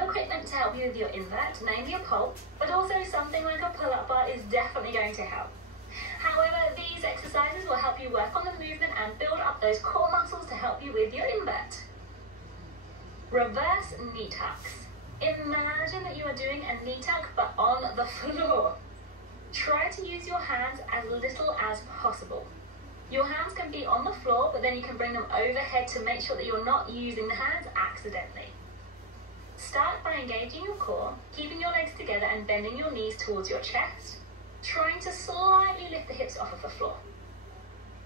Equipment to help you with your invert, namely a pole, but also something like a pull-up bar is definitely going to help. However, these exercises will help you work on the movement and build up those core muscles to help you with your invert. Reverse knee tucks. Imagine that you are doing a knee tuck but on the floor. Try to use your hands as little as possible. Your hands can be on the floor, but then you can bring them overhead to make sure that you're not using the hands accidentally. Start by engaging your core, keeping your legs together and bending your knees towards your chest, trying to slightly lift the hips off of the floor.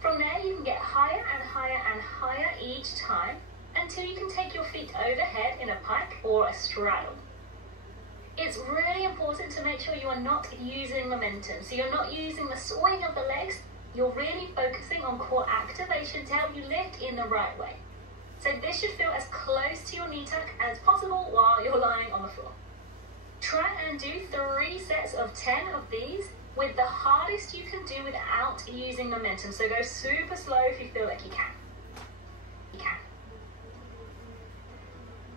From there you can get higher and higher and higher each time until you can take your feet overhead in a pike or a straddle. It's really important to make sure you are not using momentum, so you're not using the swing of the legs, you're really focusing on core activation to help you lift in the right way. So this should feel as close to your knee tuck as possible while you're lying on the floor. Try and do 3 sets of 10 of these with the hardest you can do without using momentum. So go super slow if you feel like you can.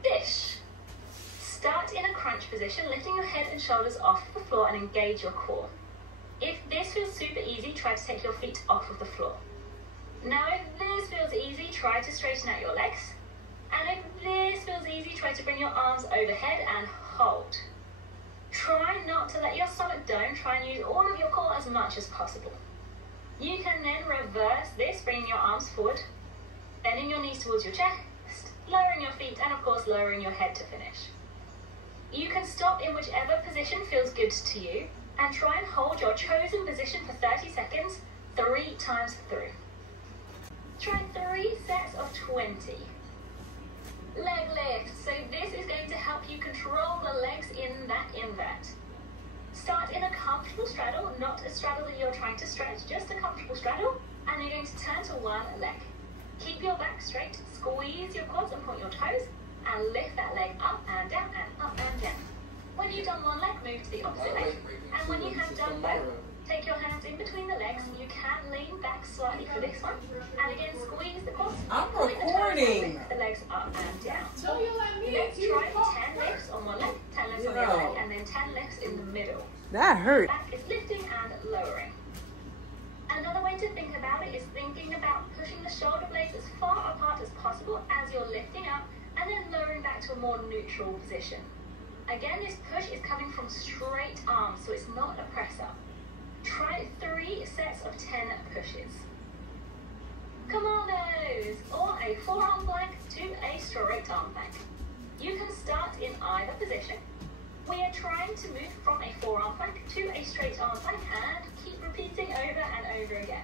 Fish. Start in a crunch position, lifting your head and shoulders off the floor and engage your core. If this feels super easy, try to take your feet off of the floor. Now if this feels easy, try to straighten out your legs. And if this feels easy, try to bring your arms overhead and hold. Try not to let your stomach down, try and use all of your core as much as possible. You can then reverse this, bringing your arms forward, bending your knees towards your chest, lowering your feet, and of course lowering your head to finish. You can stop in whichever position feels good to you, and try and hold your chosen position for 30 seconds, 3 times through. Try 3 sets of 20. Leg lift. So this is going to help you control the legs in that invert. Start in a comfortable straddle, not a straddle that you're trying to stretch, just a comfortable straddle, and you're going to turn to one leg. Keep your back straight, squeeze your quads and point your toes, and lift that leg up and down and up and down. When you've done one leg, move to the opposite leg. And when you have done both, take your hands in between the legs. You can lean back slightly for this one. And again, squeeze the quads. I'm recording. Lift the legs up and down. So you let me Let's try 10 lifts on one leg, 10 lifts on the other leg, and then 10 lifts in the middle. That hurt. Back is lifting and lowering. Another way to think about it is thinking about pushing the shoulder blades as far apart as possible as you're lifting up, and then lowering back to a more neutral position. Again, this push is coming from straight arms, so it's not a press up. Try 3 sets of 10 pushes. Commandos, or a forearm plank to a straight arm plank. You can start in either position. We are trying to move from a forearm plank to a straight arm plank and keep repeating over and over again.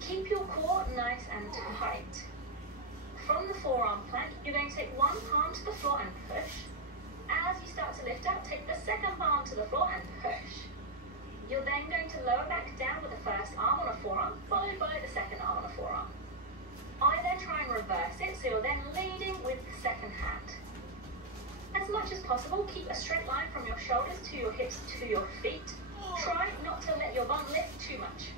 Keep your core nice and tight. From the forearm plank, you're going to take one palm to the floor and push. As you start to lift up, take the second palm to the floor and push. You're then going to lower back down with the first arm on a forearm, followed by the second arm on a forearm. I then try and reverse it, so you're then leading with the second hand. As much as possible, keep a straight line from your shoulders to your hips to your feet. Try not to let your bum lift too much.